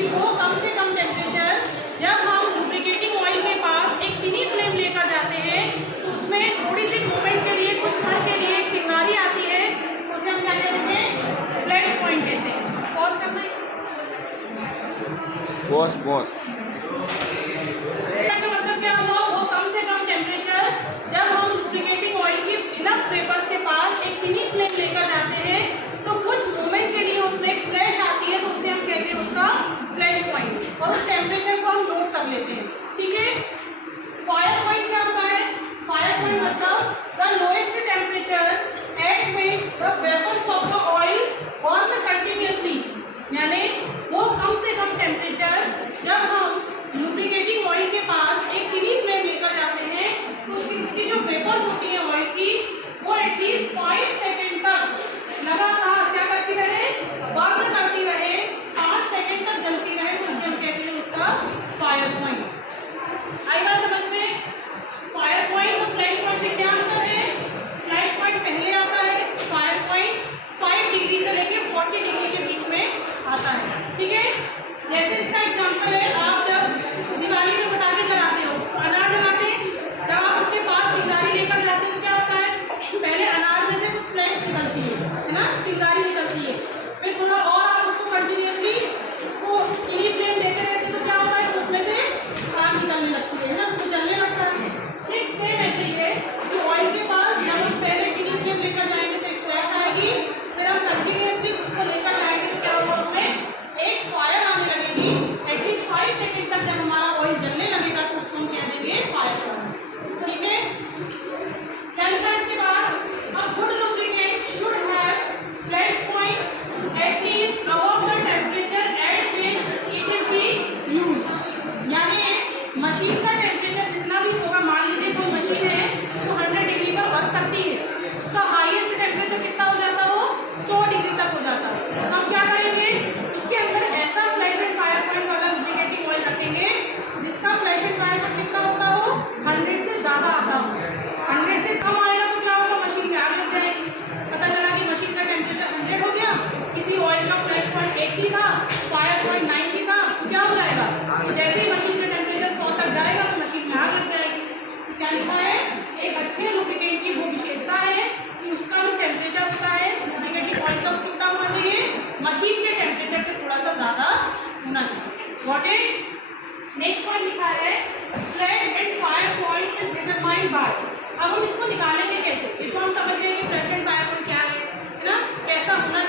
कि वो कम से कम टेम्परेचर जब हम लुब्रिकेटिंग ऑयल के पास एक टिनी फ्लेम लेकर जाते हैं तो उसमें थोड़ी सी मूवमेंट के लिए, कुछ क्षण के लिए एक चिंगारी आती है, उसे हम क्या कहते हैं? फ्लैश पॉइंट कहते हैं। पॉज करना है। बॉस मतलब क्या हुआ? वो कम से कम टेम्परेचर जब हम लुब्रिकेटिंग ऑयल की इनफ वेपर्स के पास एक टिनी फ्लेम लेकर जाते हैं तो कुछ मोमेंट के लिए उसमें एक फ्लैश आती है, तो उसे हम कहते हैं उसका फ्लैश पॉइंट, और उस टेम्परेचर को हम नोट कर लेते हैं। ठीक है। फायर पॉइंट क्या होता है? फायर पॉइंट मतलब the lowest temperature at which the vapours of the oil burn continuously, यानी वो कम से कम टेम्परेचर जब हम लुब्रिकेटिंग ऑयल के पास एक टिनी फ्लेम लेकर जाते हैं तो उसकी जो वेपर्स होती है ऑयल की, वो एटलीस्ट 5 सेकेंड तक लगातार क्या करती रहे? बर्न करती रहे, 5 सेकेंड तक जलती रहे, तो उसे हम कहते हैं उसका फायर पॉइंट। आई बात समझ में? फायर पॉइंट और फ्लैश पॉइंट से क्या अंतर है? फ्लैश पॉइंट पहले आता है, फायर पॉइंट 5 डिग्री से लेकर 40 डिग्री के बीच में आता है। ठीक है। जैसे इसका एग्जाम्पल है, आप जब दिवाली में पटाखे जलाते हो तो अनार जलाते हैं, जब आप उसके पास चिंगारी लेकर जाते हो क्या होता है? पहले अनार में से कुछ फ्लैश निकलती है ना, चिंगारी निकलती है, फिर थोड़ा और आप उसको कंटिन्यूसली उसको टिनी फ्लेम देते रहते तो क्या होता है? उसमें से आग निकलने लगती है ना, तो जलने लगता है। ठीक सेम ऐसे ही है कि ऑयल के पास जब हम पहले टिनी फ्लेम लेकर जाएंगे तो एक फ्लैश आएगी, फिर हम कंटिन्यूसली उसको लेकर जाएंगे तो क्या होगा? उसमें एक फायर आने लगेगी, एटलीस्ट 5 सेकेंड तक जब हमारा ऑयल जलने लगेगा तो उसको हम कह देंगे फायर पॉइंट। ठीक है। क्या लिखा है इसके बाद? A good lubricant should have flash point at least above the temperature at which it is be used, यानी मशीन का टेम्परेचर जितना भी होगा, मान लीजिए कोई मशीन है जो 100 डिग्री पर वर्क करती है, उसका हाईएस्ट टेम्परेचर कितना हो जाता हो? 100 डिग्री तक हो जाता है। तो हम क्या करेंगे? उसके अंदर ऐसा फ्लैश एंड फायर पॉइंट वाला लुब्रिकेटिंग ऑयल रखेंगे जिसका फ्लैश एंड फायर पॉइंट कितना होता हो? 100 से ज़्यादा आता हो। 100 से कम आएगा तो क्या होगा? मशीन में आग लग जाएगी। पता चला कि मशीन का टेम्परेचर 100 हो गया, किसी ऑयल का फ्लैश पॉइंट 80 था, फायर पॉइंट 90 था, तो क्या हो जाएगा? तो जैसे ही मशीन का टेम्परेचर 100 तक जाएगा तो मशीन में आग लग जाएगी। क्या लिखा है? एक अच्छे लुब्रिकेंट की वो विशेषता है कि उसका जो टेम्परेचर होता है लुब्रिकेटिंग ऑयल का कितना होना चाहिए? मशीन के टेम्परेचर से थोड़ा सा ज़्यादा होना चाहिए। Got it? नेक्स्ट पॉइंट लिखा है flash and fire point is determined by. अब हम इसको निकालेंगे कैसे? ये तो हम समझ गए कि फ्लैश एंड फायर पॉइंट क्या है ना, कैसा होना